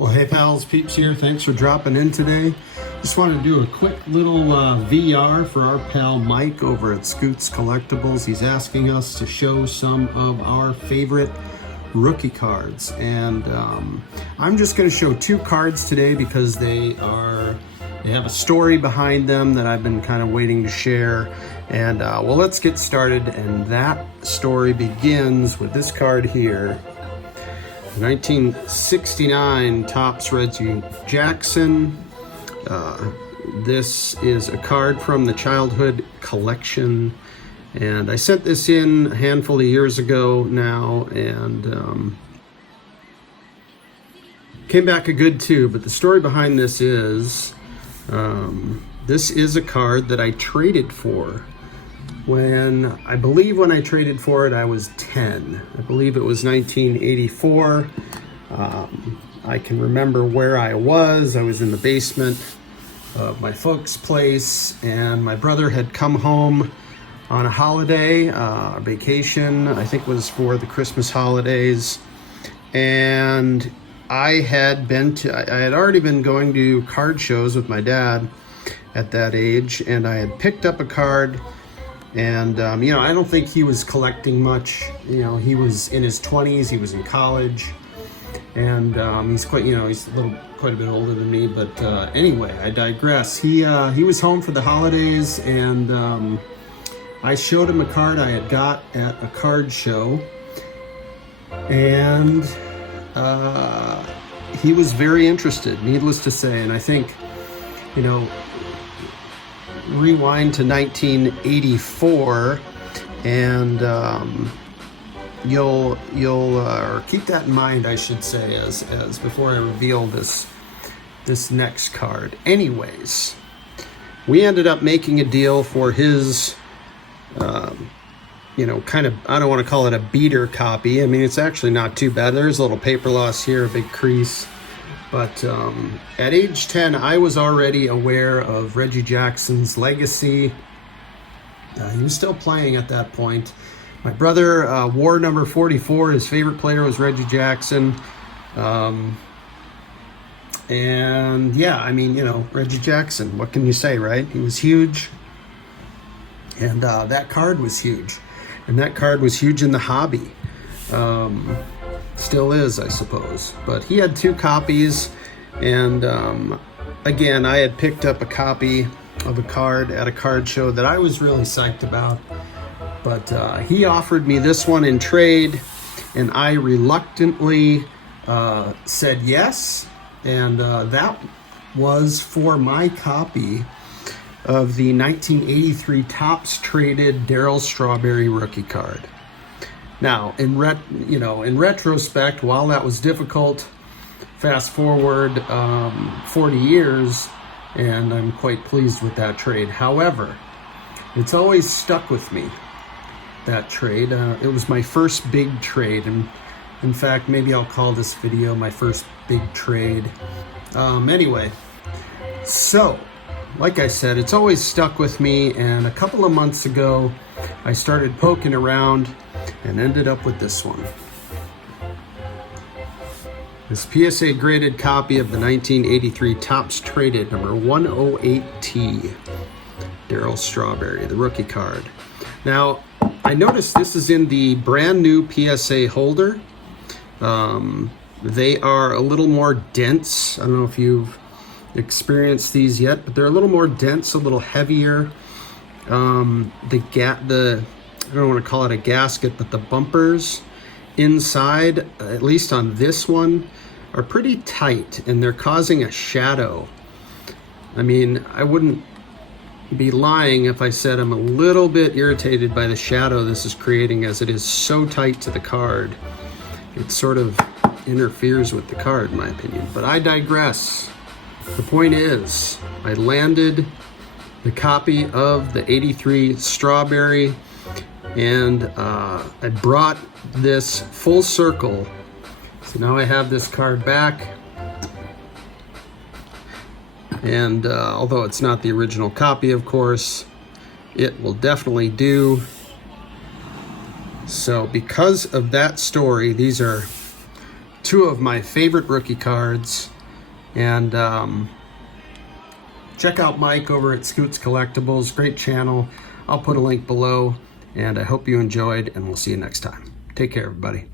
Well, hey pals, Peeps here. Thanks for dropping in today. Just wanted to do a quick little VR for our pal Mike over at Scoots Collectibles. He's asking us to show some of our favorite rookie cards. And I'm just going to show two cards today because they have a story behind them that I've been kind of waiting to share. And well, let's get started. And that story begins with this card here. 1969 Topps Reggie Jackson. This is a card from the childhood collection, and I sent this in a handful of years ago now, and came back a good two. But the story behind this is a card that I traded for. I believe when I traded for it, I was 10. I believe it was 1984. I can remember where I was. I was in the basement of my folks' place, and my brother had come home on a holiday, a vacation, I think was for the Christmas holidays. And I had already been going to card shows with my dad at that age, and I had picked up a card. And, I don't think he was collecting much. He was in his 20s, he was in college, and he's quite a bit older than me. But anyway, I digress. He was home for the holidays, and I showed him a card I had got at a card show, and he was very interested, needless to say. And I think, rewind to 1984, and you'll keep that in mind, I should say, as before I reveal this next card. Anyways, we ended up making a deal for his kind of, I don't want to call it a beater copy. I mean, it's actually not too bad. There's a little paper loss here, a big crease. But at age 10, I was already aware of Reggie Jackson's legacy. He was still playing at that point. My brother wore number 44. His favorite player was Reggie Jackson. And yeah, Reggie Jackson, what can you say, right? He was huge. And that card was huge. And that card was huge in the hobby. Still is, I suppose. But he had two copies, and again, I had picked up a copy of a card at a card show that I was really psyched about. But he offered me this one in trade, and I reluctantly said yes. And that was for my copy of the 1983 Topps traded Darryl Strawberry rookie card. Now, in retrospect, while that was difficult, fast forward 40 years, and I'm quite pleased with that trade. However, it's always stuck with me, that trade. It was my first big trade, and in fact, maybe I'll call this video my first big trade. Anyway, so, like I said, it's always stuck with me, and a couple of months ago, I started poking around and ended up with this one. This PSA graded copy of the 1983 Topps traded number 108T Darryl Strawberry, the rookie card. Now, I noticed this is in the brand new PSA holder. They are a little more dense. I don't know if you've experienced these yet, but they're a little more dense, a little heavier. I don't want to call it a gasket, but the bumpers inside, at least on this one, are pretty tight, and they're causing a shadow. I mean, I wouldn't be lying if I said I'm a little bit irritated by the shadow this is creating, as it is so tight to the card. It sort of interferes with the card, in my opinion. But I digress. The point is, I landed the copy of the 83 Strawberry, and I brought this full circle. So now I have this card back, and although it's not the original copy, of course, it will definitely do. So because of that story, these are two of my favorite rookie cards. And check out Mike over at Scoots Collectibles. Great channel. I'll put a link below. And I hope you enjoyed, and we'll see you next time. Take care, everybody.